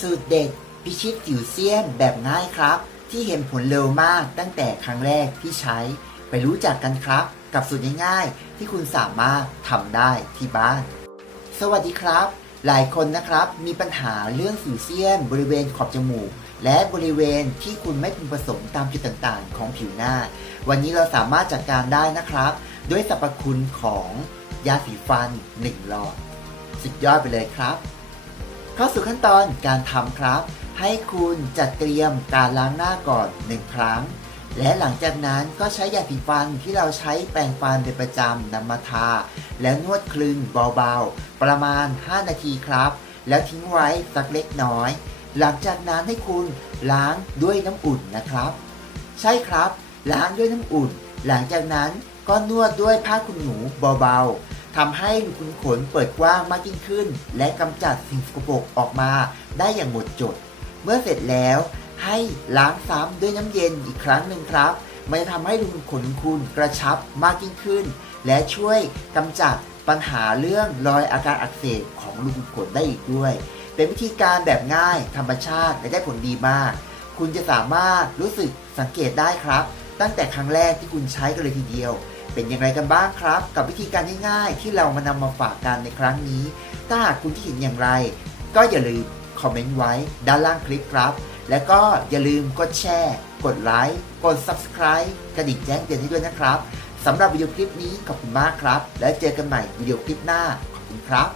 สูตรเด็ดพิชิตสิวเซียนแบบง่ายครับ ที่เห็นผลเร็วมากตั้งแต่ครั้งแรกที่ใช้ ไปรู้จักกันครับ กับสูตรง่ายๆ ที่คุณสามารถทำได้ที่บ้าน สวัสดีครับ หลายคนนะครับมีปัญหาเรื่องสิวเซียน บริเวณขอบจมูก และบริเวณที่คุณไม่พึงประสงค์ตามจุดต่างๆ ของผิวหน้า วันนี้เราสามารถจัดการได้นะครับ ด้วยสรรพคุณของยาสีฟัน1หลอดสุดยอดไปเลยครับ เข้าสู่ขั้นตอนการทำครับ ให้คุณจัดเตรียมการล้างหน้าก่อน 1 ครั้ง และหลังจากนั้นก็ใช้ยาสีฟันที่เราใช้แปรงฟันเป็นประจำนำมาทา แล้วนวดคลึงเบาๆ ประมาณ 5 นาทีครับ แล้วทิ้งไว้สักเล็กน้อย หลังจากนั้นให้คุณล้างด้วยน้ำอุ่นนะครับ ใช่ครับ ล้างด้วยน้ำอุ่น หลังจากนั้นก็นวดด้วยผ้าขนหนูเบาๆ ทำให้รูขุมขนเปิดกว้างมากยิ่งขึ้น และกำจัดสิ่งสกปรกออกมาได้อย่างหมดจด เมื่อเสร็จแล้วให้ล้างซ้ำด้วยน้ำเย็นอีกครั้งหนึ่งครับ มันจะทำให้รูขุมขนคุณกระชับมากยิ่งขึ้น และช่วยกำจัดปัญหาเรื่องรอยอาการอักเสบของรูขุมขนได้อีกด้วย เป็นวิธีการแบบง่ายธรรมชาติและได้ผลดีมาก คุณจะสามารถรู้สึกสังเกตได้ครับ ตั้งแต่ครั้งแรกที่คุณใช้กันเลยทีเดียว เป็นอย่างไรกันบ้างครับ กับวิธีการง่ายๆ ที่เรามานำมาฝากกันในครั้งนี้ ถ้าหากคุณที่เห็นอย่างไร ก็อย่าลืมคอมเมนต์ไว้ด้านล่างคลิปครับ และก็อย่าลืมกดแชร์ กดไลค์กด Subscribe กระดิ่งแจ้งเตือนให้ด้วยนะครับสำหรับวิดีโอคลิปนี้ขอบคุณมากครับ และเจอกันใหม่วิดีโอคลิปหน้าขอบคุณครับ